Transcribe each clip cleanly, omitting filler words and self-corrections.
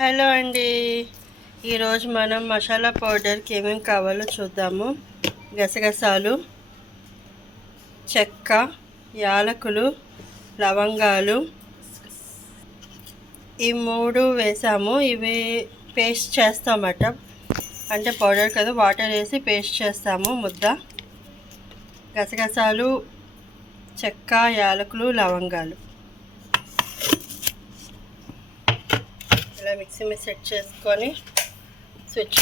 Hello అండి. ఈరోజు మనం మసాలా పౌడర్కి ఏమేమి కావాలో చూద్దాము. గసగసాలు, చెక్క, యాలకులు, లవంగాలు, ఈ మూడు వేసాము. ఇవి పేస్ట్ చేస్తామట, అంటే పౌడర్ కదా, వాటర్ వేసి పేస్ట్ చేస్తాము. ముద్ద గసగసాలు, చెక్క, యాలకులు, లవంగాలు ఇలా మిక్సీ మీద సెట్ చేసుకొని స్విచ్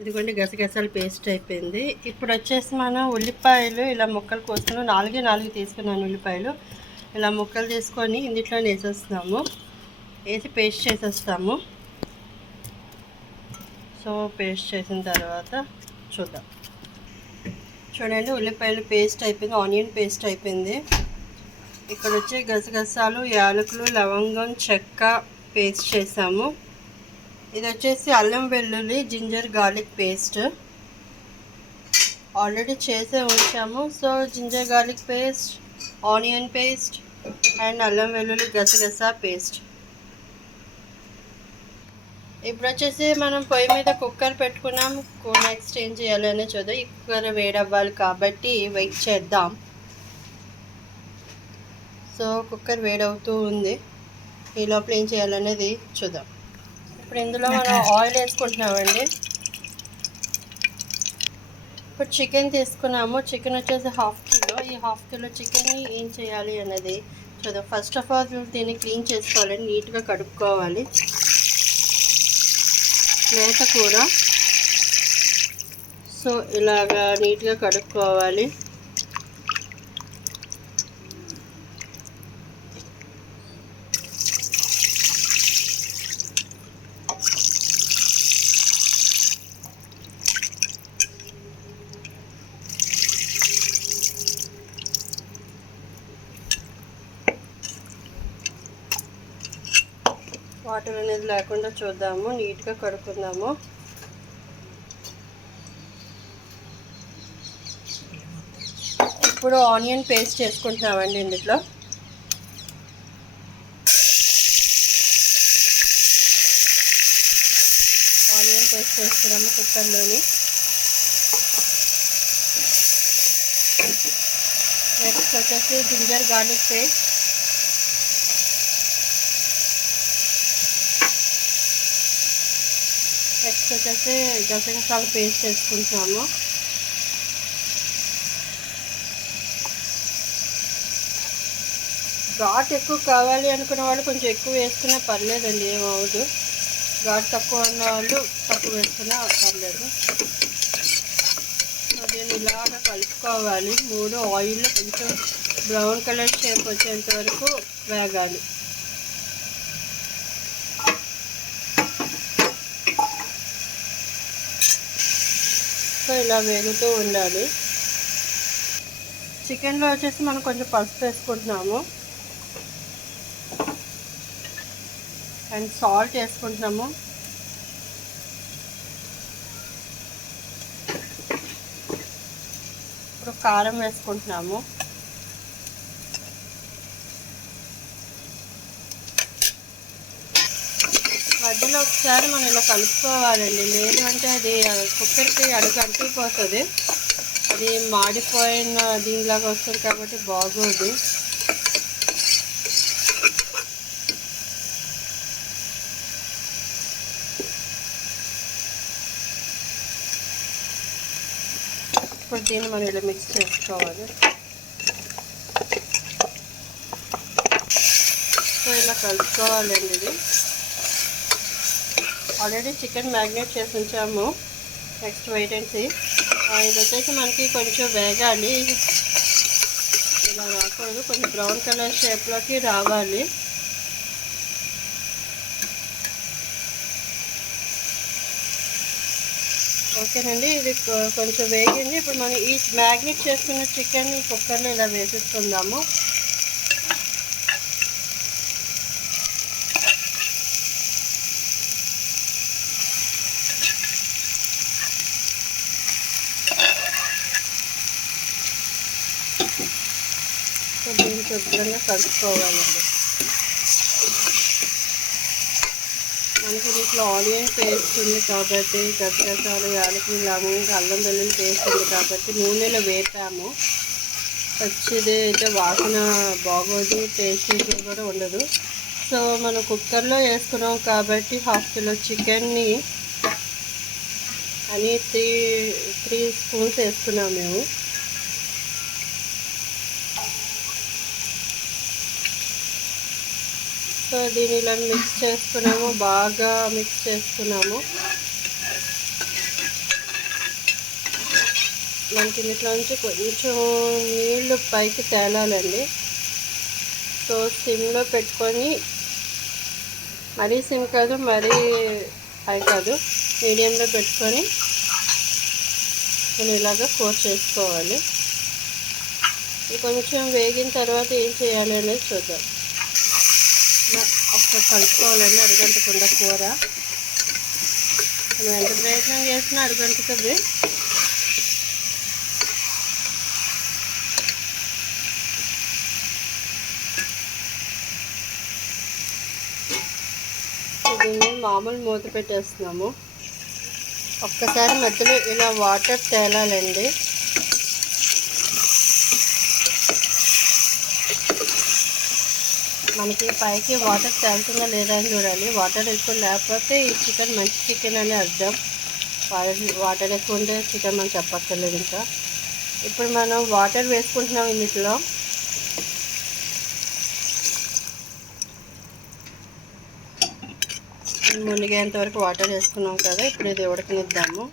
ఇదిగోండి, గసగసాలు పేస్ట్ అయిపోయింది. ఇప్పుడు వచ్చేసి మనం ఉల్లిపాయలు ఇలా ముక్కలు కోసుకున్నాం. నాలుగు తీసుకున్నాను ఉల్లిపాయలు. ఇలా ముక్కలు తీసుకొని ఇందులో వేసేస్తున్నాము. వేసి పేస్ట్ చేసేస్తాము. సో పేస్ట్ చేసిన తర్వాత చూద్దాం. చూడండి, ఉల్లిపాయలు పేస్ట్ అయిపోయింది, ఆనియన్ పేస్ట్ అయిపోయింది. ఇక్కడ వచ్చి గసగసాలు, యాలకులు, లవంగం, చెక్క పేస్ట్ చేసాము. ఇది వచ్చేసి అల్లం వెల్లుల్లి జింజర్ గార్లిక్ పేస్ట్ ఆల్రెడీ చేసే ఉంచాము. So ginger garlic paste, onion paste and అల్లం వెల్లుల్లి గసగసా పేస్ట్. ఇప్పుడు వచ్చేసి మనం పొయ్యి మీద కుక్కర్ పెట్టుకున్నాం. నెక్స్ట్ ఏం చేయాలనే చూద్దాం. ఈ కుక్కర్ వేడవ్వాలి కాబట్టి వెయిట్ చేద్దాం. సో కుక్కర్ వేడవుతూ ఉంది. ఈ లోపల ఏం చేయాలనేది చూద్దాం. ఇప్పుడు ఇందులో మనం ఆయిల్ వేసుకుంటున్నామండి. ఇప్పుడు చికెన్ తీసుకున్నాము. చికెన్ వచ్చేసి 1/2 కిలో. ఈ 1/2 కిలో చికెన్ని ఏం చేయాలి అన్నది చూద్దాం. ఫస్ట్ ఆఫ్ ఆల్ దీన్ని క్లీన్ చేసుకోవాలండి, నీట్గా కడుక్కోవాలి. మేత కూర, సో ఇలాగా నీట్గా కడుక్కోవాలి. వాటర్ అనేది లేకుండా చూద్దాము, నీట్గా కడుక్కుందాము. ఇప్పుడు ఆనియన్ పేస్ట్ చేసుకుంటున్నామండి. ఇందులో ఆనియన్ పేస్ట్ చేస్తున్నాము కుక్కర్లోని. నెక్స్ట్ వచ్చేసి జింజర్ గార్లిక్ పేస్ట్, నెక్స్ట్ వచ్చేసి గసగసాల పేస్ట్ వేసుకుంటున్నాము. ఘాట్ ఎక్కువ కావాలి అనుకున్న వాళ్ళు కొంచెం ఎక్కువ వేసుకున్నా పర్లేదండి, ఏమవుదు. ఘాట్ తక్కువ ఉన్న వాళ్ళు తక్కువ వేసుకున్నా పర్లేదు. దీన్ని ఇలాగా కలుపుకోవాలి. మూడు ఆయిల్లో కొంచెం బ్రౌన్ కలర్ షేప్ వచ్చేంత వరకు వేగాలి. సో ఇలా వేగుతూ ఉండాలి. చికెన్లో వచ్చేసి మనం కొంచెం పసుపు వేసుకుంటున్నాము అండ్ సాల్ట్ వేసుకుంటున్నాము. ఇప్పుడు కారం వేసుకుంటున్నాము. మధ్యలో ఒకసారి మనం ఇలా కలుపుకోవాలండి, లేదు అంటే అది కుక్కర్కి అడుగు అంటిపోతుంది. అది మాడిపోయిన దీనిలాగా వస్తుంది కాబట్టి బాగోదు. ఇప్పుడు దీన్ని మనం ఇలా మిక్స్ చేసుకోవాలి. సో ఇలా కలుపుకోవాలండి. ఇది ఆల్రెడీ చికెన్ మ్యారినేట్ చేసి ఉంచాము. Next wait and see. ఇది వచ్చేసి మనకి కొంచెం వేగాలి. ఇలా రాకూడదు, కొంచెం బ్రౌన్ కలర్ షేప్లోకి రావాలి. ఓకేనండి, ఇది కొంచెం వేగింది. ఇప్పుడు మనం ఈ మ్యాగ్నేట్ చేసుకున్న చికెన్ కుక్కర్లో ఇలా వేసేసుకుందాము. శుభ్రంగా కలుపుకోవాలండి. మనకి దీంట్లో ఆనియన్ పేస్ట్ ఉంది కాబట్టి, గసగసాలు, యాలకులు, లవంగం, అల్లం వెల్లుల్లి పేస్ట్ ఉంది కాబట్టి నూనెలో వేపాము. పచ్చిది అయితే వాసన బాగోదు, టేస్టీ కూడా ఉండదు. సో మనం కుక్కర్లో వేసుకున్నాం కాబట్టి 1/2 కిలో చికెన్ని అని త్రీ స్పూన్స్ వేసుకున్నాం మేము. సో దీన్ని ఇలా మిక్స్ చేసుకున్నాము, బాగా మిక్స్ చేసుకున్నాము. మనకి ఇంట్లో నుంచి కొంచెం నీళ్ళు పైకి తేలాలండి. సో సిమ్లో పెట్టుకొని, మరీ సిమ్ కాదు మరీ హై కాదు, మీడియంలో పెట్టుకొని మనం ఇలాగ కూర చేసుకోవాలి. ఇది కొంచెం వేగిన తర్వాత ఏం చేయాలి అనేది చూద్దాం. ఒకసారి కలుపుకోవాలండి, అడుగంటకుండా కూర. మనం ఎంత ప్రయత్నం చేసినా అడుగంటుతుంది. దీన్ని మామూలు మూత పెట్టేస్తున్నాము. ఒక్కసారి మధ్యలో ఇలా వాటర్ తేలాలండి. మనకి పైకి వాటర్ తేలుతుందా లేదా అని చూడాలి. వాటర్ ఎక్కువ లేకపోతే ఈ చికెన్ మంచి చికెన్ అని అర్థం. వాటర్ ఎక్కువ ఉంటే చికెన్ మనం చెప్పక్కర్లేదు. ఇంకా ఇప్పుడు మనం వాటర్ వేసుకుంటున్నాం ఇందులో. మునిగేంత వరకు వాటర్ వేసుకున్నాం కదా, ఇప్పుడు ఇది ఉడకనిద్దాము.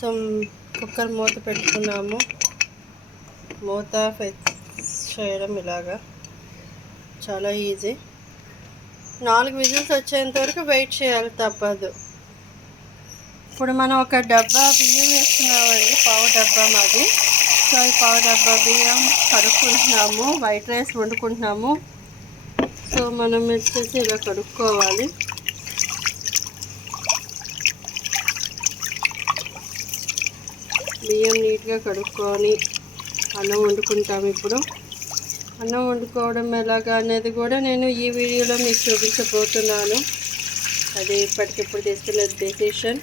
సో కుక్కర్ మూత పెట్టుకున్నాము. మూత చేయడం ఇలాగా చాలా ఈజీ. 4 విజిల్స్ వచ్చేంత వరకు వెయిట్ చేయాలి, తప్పదు. ఇప్పుడు మనం ఒక డబ్బా బియ్యం వేసుకున్నామండి, పావు డబ్బా మాది. సో ఈ పావు డబ్బా బియ్యం కడుక్కుంటున్నాము, వైట్ రైస్ వండుకుంటున్నాము. సో మనం వచ్చేసి ఇలా కడుక్కోవాలి. బియ్యం నీట్గా కడుక్కొని అన్నం వండుకుంటాము. ఇప్పుడు అన్నం వండుకోవడం ఎలాగా అనేది కూడా నేను ఈ వీడియోలో మీకు చూపించబోతున్నాను. అది ఇప్పటికిప్పుడు తీసుకునే డెసిషన్.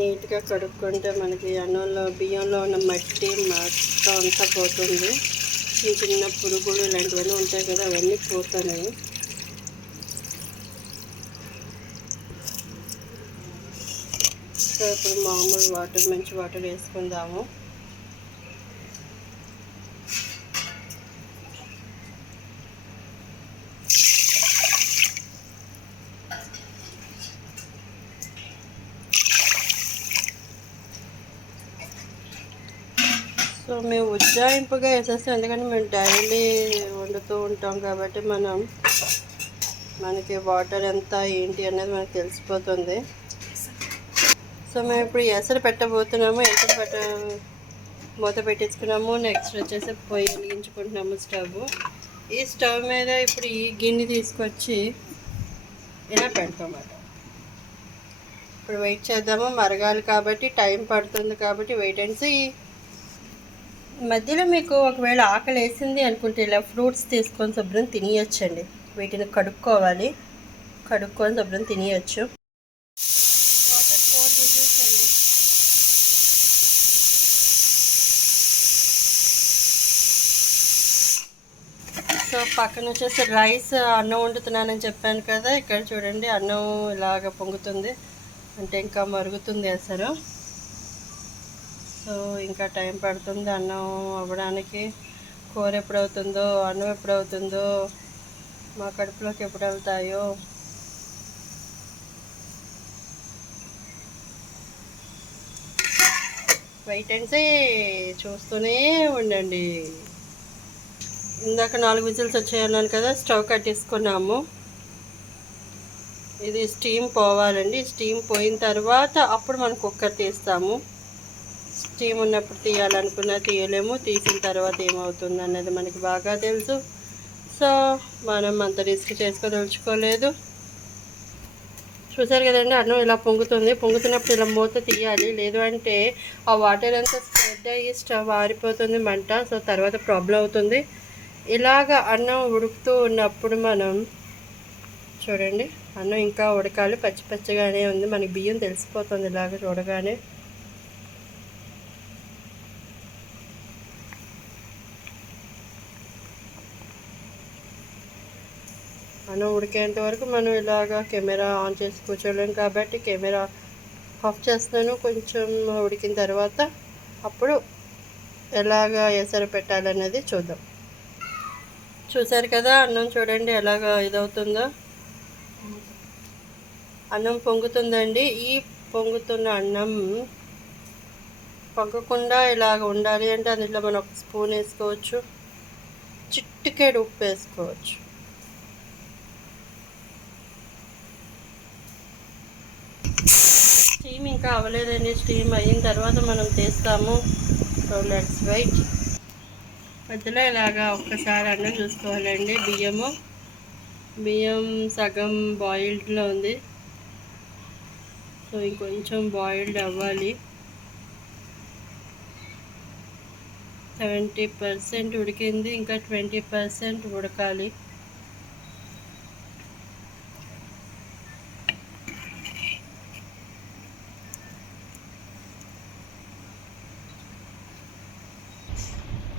నీట్గా కడుక్కుంటే మనకి అన్నంలో బియ్యంలో ఉన్న మట్టి మొత్తం అంతా పోతుంది. చిన్న చిన్న పురుగులు ఇలాంటివన్నీ ఉంటాయి కదా, అవన్నీ పోతున్నాయి. సో ఇప్పుడు మామూలు వాటర్, మంచి వాటర్ వేసుకుందాము. సో మేము ఉజ్జాయింపుగా వేసేస్తాం, ఎందుకంటే మేము డైలీ వండుతూ ఉంటాం కాబట్టి మనకి వాటర్ ఎంత ఏంటి అనేది మనకు తెలిసిపోతుంది. సో మేము ఇప్పుడు ఎసరు పెట్టబోతున్నాము. మూత పెట్టించుకున్నాము. నెక్స్ట్ వచ్చేసి పొయ్యి వెలిగించుకుంటున్నాము స్టవ్. ఈ స్టవ్ మీద ఇప్పుడు ఈ గిన్నె తీసుకొచ్చి ఇలా పెడతామన్నమాట. ఇప్పుడు వెయిట్ చేద్దాము, మరగాలి కాబట్టి టైం పడుతుంది కాబట్టి వెయిట్ అండ్ సీ. మధ్యలో మీకు ఒకవేళ ఆకలి వేసింది అనుకుంటే ఇలా ఫ్రూట్స్ తీసుకొని శుభ్రం తినేయచ్చండి. వీటిని కడుక్కొని శుభ్రం తినేయచ్చు. వాటర్ 4 విజిల్స్ అండి. సో పక్కన వచ్చేసి రైస్, అన్నం వండుతున్నానని చెప్పాను కదా, ఇక్కడ చూడండి అన్నం ఇలాగ పొంగుతుంది, అంటే ఇంకా మరుగుతుంది అసలు. సో ఇంకా టైం పడుతుంది అన్నం అవ్వడానికి. కూర ఎప్పుడవుతుందో, అన్నం ఎప్పుడవుతుందో, మా కడుపులోకి ఎప్పుడు వెళ్తాయో. వెయిట్ అండ్ సీ, చూస్తూనే ఉండండి. ఇందాక 4 విజిల్స్ వచ్చాయన్నాను కదా, స్టవ్ కట్టేసుకున్నాము. ఇది స్టీమ్ పోవాలండి. స్టీమ్ పోయిన తర్వాత అప్పుడు మనం కుక్కర్ తీస్తాము. స్టీమ్ ఉన్నప్పుడు తీయాలనుకున్నా తీయలేము, తీసిన తర్వాత ఏమవుతుంది అన్నది మనకి బాగా తెలుసు. సో మనం అంత రిస్క్ చేసుకోదలుచుకోలేదు. చూసారు కదండి, అన్నం ఇలా పొంగుతుంది. పొంగుతున్నప్పుడు ఇలా మూత తీయాలి, లేదు అంటే ఆ వాటర్ అంతా స్ప్రెడ్ అయ్యి స్టవ్ ఆరిపోతుంది మంట. సో తర్వాత ప్రాబ్లం అవుతుంది. ఇలాగ అన్నం ఉడుకుతూ ఉన్నప్పుడు మనం చూడండి, అన్నం ఇంకా ఉడకాలి, పచ్చి పచ్చిగానే ఉంది. మనకి బియ్యం తెలిసిపోతుంది ఇలాగ చూడగానే. అన్నం ఉడికేంత వరకు మనం ఇలాగ కెమెరా ఆన్ చేసి కూర్చోలేం కాబట్టి కెమెరా ఆఫ్ చేస్తున్నాను. కొంచెం ఉడికిన తర్వాత అప్పుడు ఎలాగ ఎసరు పెట్టాలనేది చూద్దాం. చూసారు కదా, అన్నం చూడండి ఎలాగ ఇదవుతుందో. అన్నం పొంగుతుందండి. ఈ పొంగుతున్న అన్నం పొంగకుండా ఇలాగ ఉండాలి అంటే అందులో మనం ఒక స్పూన్ వేసుకోవచ్చు, చిటికెడు ఉప్పు వేసుకోవచ్చు. స్టీమ్ ఇంకా అవ్వలేదండి. స్టీమ్ అయిన తర్వాత మనం తీస్తాము. So let's wait. మధ్యలో ఇలాగా ఒక్కసారి అన్నం చూసుకోవాలండి. బియ్యం సగం బాయిల్డ్లో ఉంది. సో ఇంకొంచెం బాయిల్డ్ అవ్వాలి. 70% ఉడికింది, ఇంకా 20% ఉడకాలి.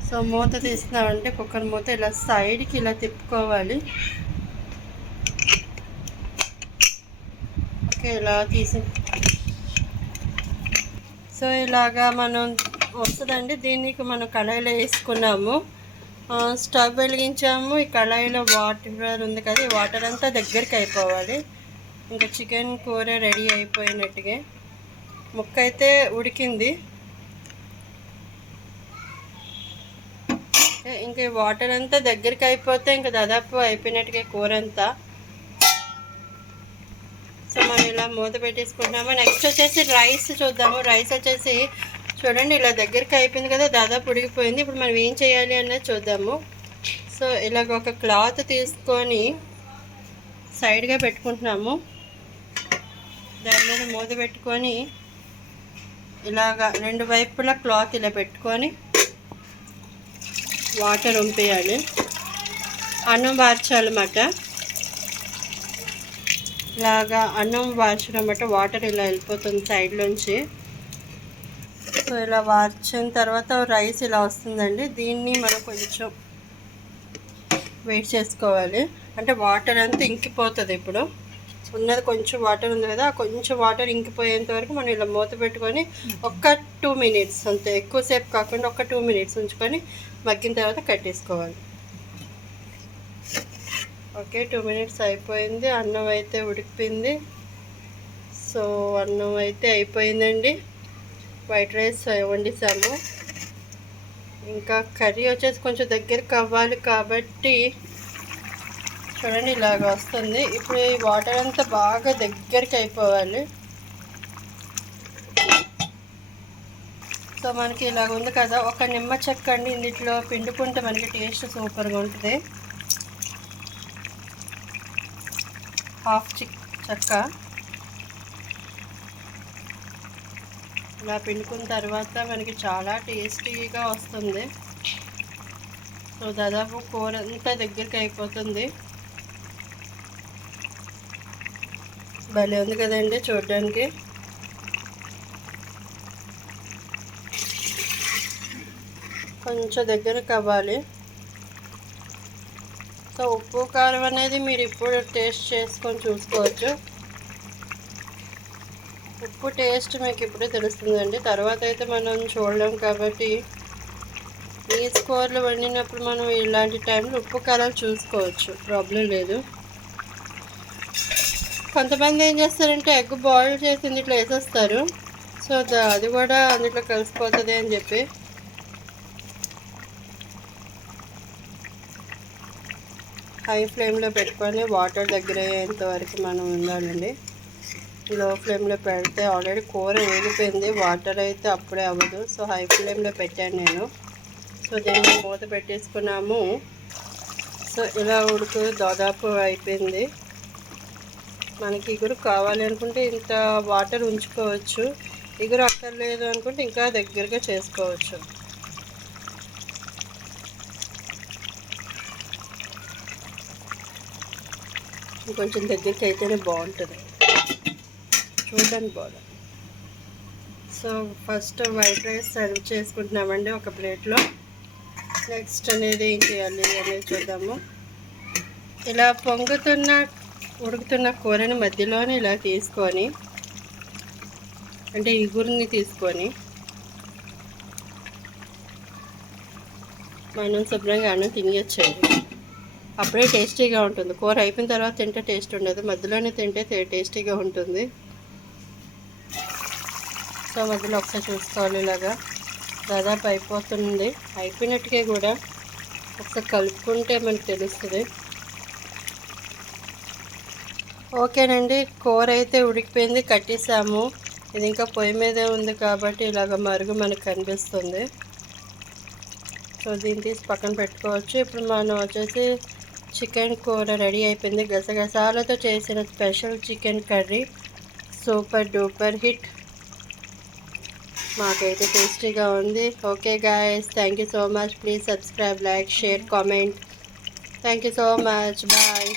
సో మూత తీస్తున్నామంటే కుక్కర్ మూత ఇలా సైడ్కి ఇలా తిప్పుకోవాలి. ఓకే, ఇలా తీసి సో ఇలాగా మనం వస్తుందండి. దీనికి మనం కళాయిలో వేసుకున్నాము, స్టవ్ వెలిగించాము. ఈ కళాయిలో వాటర్ ఉంది కదా, ఈ వాటర్ అంతా దగ్గరికి అయిపోవాలి. ఇంకా చికెన్ కూర రెడీ అయిపోయినట్టుగా. ముక్క అయితే ఉడికింది. ఇంకా వాటర్ అంతా దగ్గరికి అయిపోతే ఇంకా దాదాపు అయిపోయినట్టుగా కూర అంతా. సో మనం ఇలా మూత పెట్టేసుకుంటున్నాము. నెక్స్ట్ వచ్చేసి రైస్ చూద్దాము. రైస్ వచ్చేసి చూడండి ఇలా దగ్గరికి అయిపోయింది కదా, దాదాపు ఉడికిపోయింది. ఇప్పుడు మనం ఏం చేయాలి అన్నది చూద్దాము. సో ఇలాగ ఒక క్లాత్ తీసుకొని సైడ్గా పెట్టుకుంటున్నాము. దాని మీద మూత పెట్టుకొని ఇలాగ 2 వైపులా క్లాత్ ఇలా పెట్టుకొని వాటర్ వంపేయాలి. అన్నం వార్చాలన్నమాట. ఇలాగా అన్నం వార్చడం బట్టి వాటర్ ఇలా వెళ్ళిపోతుంది సైడ్లోంచి. సో ఇలా వార్చిన తర్వాత రైస్ ఇలా వస్తుందండి. దీన్ని మనం కొంచెం వెయిట్ చేసుకోవాలి, అంటే వాటర్ అంతా ఇంకిపోతుంది. ఇప్పుడు ఉన్నది కొంచెం వాటర్ ఉంది కదా, కొంచెం వాటర్ ఇంకిపోయేంత వరకు మనం ఇలా మూత పెట్టుకొని ఒక 2 మినిట్స్, అంతే, ఎక్కువసేపు కాకుండా ఒక 2 మినిట్స్ ఉంచుకొని మగ్గిన తర్వాత కట్టేసుకోవాలి. ఓకే, 2 మినిట్స్ అయిపోయింది. అన్నం అయితే ఉడికిపోయింది. సో అన్నం అయితే అయిపోయిందండి. వైట్ రైస్ వండిసాము. ఇంకా కర్రీ వచ్చేసి కొంచెం దగ్గరికి అవ్వాలి కాబట్టి చూడండి ఇలాగ వస్తుంది. ఇప్పుడు ఈ వాటర్ అంతా బాగా దగ్గరికి అయిపోవాలి. సో మనకి ఇలాగ ఉంది కదా, ఒక నిమ్మ చెక్క అండి ఇందులో పిండుకుంటే మనకి టేస్ట్ సూపర్గా ఉంటుంది. హాఫ్ చెక్క ఇలా పిండుకున్న తర్వాత మనకి చాలా టేస్టీగా వస్తుంది. సో దాదాపు కూర అంతా దగ్గరికి అయిపోతుంది. భలే ఉంది కదండి చూడడానికి. కొంచెం దగ్గరకు అవ్వాలి. సో ఉప్పు కారం అనేది మీరు ఇప్పుడు టేస్ట్ చేసుకొని చూసుకోవచ్చు. ఉప్పు టేస్ట్ మీకు ఇప్పుడే తెలుస్తుందండి, తర్వాత అయితే మనం చూడలేం కాబట్టి ఈ కూరలు వండినప్పుడు మనం ఇలాంటి టైంలో ఉప్పు కారాలు చూసుకోవచ్చు, ప్రాబ్లం లేదు. కొంతమంది ఏం చేస్తారంటే ఎగ్ బాయిల్ చేసింది ఇట్లా వేసేస్తారు. సో అది కూడా అందులో కలిసిపోతుంది అని చెప్పి హై ఫ్లేమ్లో పెట్టుకొని వాటర్ దగ్గర అయ్యేంత వరకు మనం ఉండాలండి. లో ఫ్లేమ్లో పెడితే ఆల్రెడీ కూర ఊగిపోయింది, వాటర్ అయితే అప్పుడే అవ్వదు. సో హై ఫ్లేమ్లో పెట్టాను నేను. సో దీన్ని మూత పెట్టేసుకున్నాము. సో ఇలా ఉడుకు దాదాపు అయిపోయింది. మనకి ఇగురు కావాలి అనుకుంటే ఇంత వాటర్ ఉంచుకోవచ్చు, ఇగురు అక్కర్లేదు అనుకుంటే ఇంకా దగ్గరగా చేసుకోవచ్చు. ఇంకొంచెం దగ్గరికి అయితేనే బాగుంటుంది, చూడడానికి బాగుంది. So first white rice serve చేసుకుంటున్నామండి ఒక ప్లేట్లో. నెక్స్ట్ అనేది ఏం చేయాలి అనేది చూద్దాము. ఇలా ఉడుకుతున్న కూరని మధ్యలోనే ఇలా తీసుకొని, అంటే ఇగురిని తీసుకొని మనం శుభ్రంగా అన్నం తినేయచ్చండి. అప్పుడే టేస్టీగా ఉంటుంది. కూర అయిపోయిన తర్వాత తింటే టేస్ట్ ఉండదు, మధ్యలోనే తింటే టేస్టీగా ఉంటుంది. సో మధ్యలో ఒకసారి చూసుకోవాలి. ఇలాగా దాదాపు అయిపోతుంది, అయిపోయినట్టుగా కూడా ఒకసారి కలుపుకుంటే మనకు తెలుస్తుంది. ఓకేనండి, కూర అయితే ఉడికిపోయింది, కట్టేసాము. ఇది ఇంకా పొయ్యి మీదే ఉంది కాబట్టి ఇలాగ మరుగు మనకు కనిపిస్తుంది. సో దీన్ని తీసి పక్కన పెట్టుకోవచ్చు. ఇప్పుడు మనం వచ్చేసి చికెన్ కూర రెడీ అయిపోయింది. గసగసాలతో చేసిన special chicken curry super duper hit. మాకైతే టేస్టీగా ఉంది. Okay guys, thank you so much. Please subscribe, like, share, comment. Thank you so much. Bye.